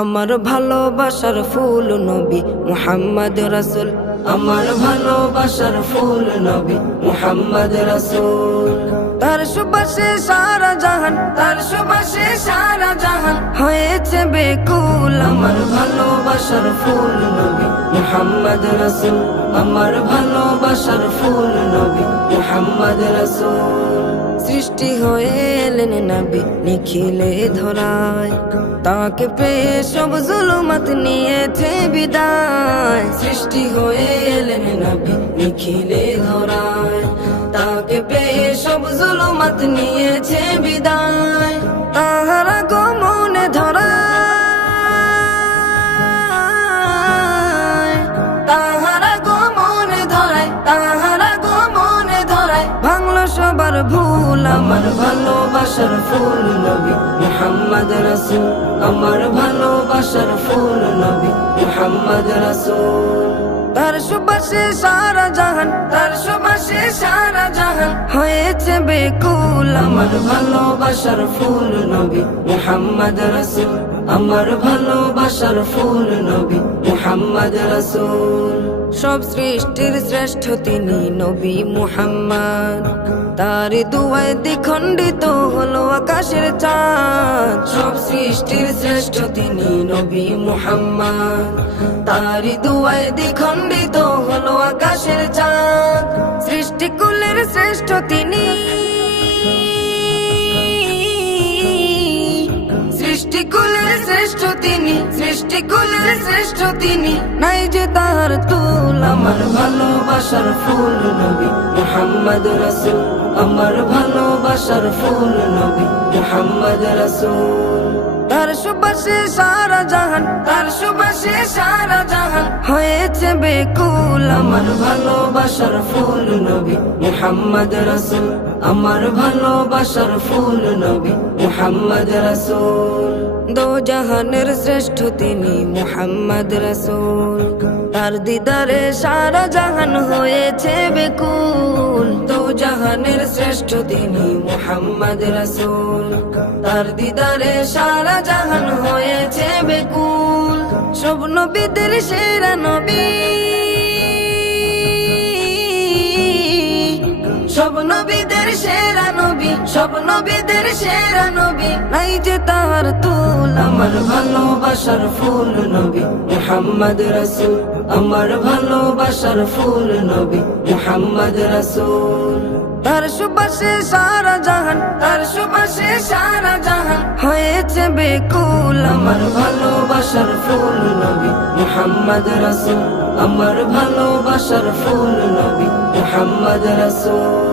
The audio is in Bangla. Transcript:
আমার ভালোবাসার ফুল নবী মুহাম্মদ রাসূল। আমার ভালোবাসার ফুল নবী মুহাম্মদ রাসূল। তার সুবাসে সারা জাহান, তার সুবাসে সারা জাহান হয়েছে বেকুল। আমার ভালোবাসার ফুল নবী মুহাম্মদ রাসূল। আমার ভালোবাসার ফুল নবী মুহাম্মদ রসুল সৃষ্টি হয়ে এলেন নবী নিখিলে ধরায়। তাকে পেয়ে সব জুলুমত নিয়েছে বিদায়। সৃষ্টি হয়ে এলেন নবী নিখিলে ধরায়। তাকে পেয়ে সব জুলুমত নিয়েছে বিদায়। ভুল আমার ভালোবাসার ফুল নবী। মোহাম্মদ রসুল, আমার ভালোবাসার ফুল নবী। মোহাম্মদ রসুল। তার সুবাসে সারা জাহান, তার সুবাসে সারা হয়েছে বেকুল আমার ভালোবাসার ফুল নবী, মোহাম্মদ রসুল। আমার ভালোবাসার ফুল নবী, মোহাম্মদ রসুল। সব সৃষ্টির শ্রেষ্ঠ তিনি নবী মুহাম্মদ। তার দুয়ায় দ্বিখণ্ডিত হলো আকাশের চাঁদ। নবী মুহাম্মদ, তার দুয়ায় দ্বিখণ্ডিত হলো আকাশের চাঁদ সৃষ্টিকুলের শ্রেষ্ঠ তিনি। সৃষ্টিকুলের শ্রেষ্ঠ তিনি সৃষ্টিকুলের শ্রেষ্ঠ তিনি। নাই যে তার তুল, আমার ভালোবাসার ফুল নবী মুহাম্মদ রাসূল, আমার ভালোবাসার ফুল নবী মুহাম্মদ রাসূল। তার সুবাসে সারা জাহান তার সুবাসে সারা জাহান। হয়েছে বেকুল আমার ফুল নবী। মুহাম্মদ রাসূল, আমার ফুল নবী। মুহাম্মদ রাসূল দো জাহানের শ্রেষ্ঠ তিনি মুহাম্মদ রসুল। তার দিদারে সারা জাহান হয়েছে বেকুল। দো জাহানের শ্রেষ্ঠ তিনি মুহাম্মদ রসুল। তার দিদারে সারা জাহান হয়েছে বেকুল। সব নবীদের সেরা নবী। সব নবীদের সেরা নবী, সব নবীদের সেরা নবী। নাই যে তার তুল, আমার ভালোবাসার ফুল নবী। মুহাম্মদ রাসূল, আমার ভালোবাসার ফুল নবী। মুহাম্মদ রাসূল। তার সুবাসে সারা জাহান, তার সুবাসে সারা জাহান। হয়েছে বেকুল, আমার ভালোবাসার ফুল নবী। মুহাম্মদ রাসূল, আমার ভালোবাসার ফুল নবী। মুহাম্মদ রাসূল।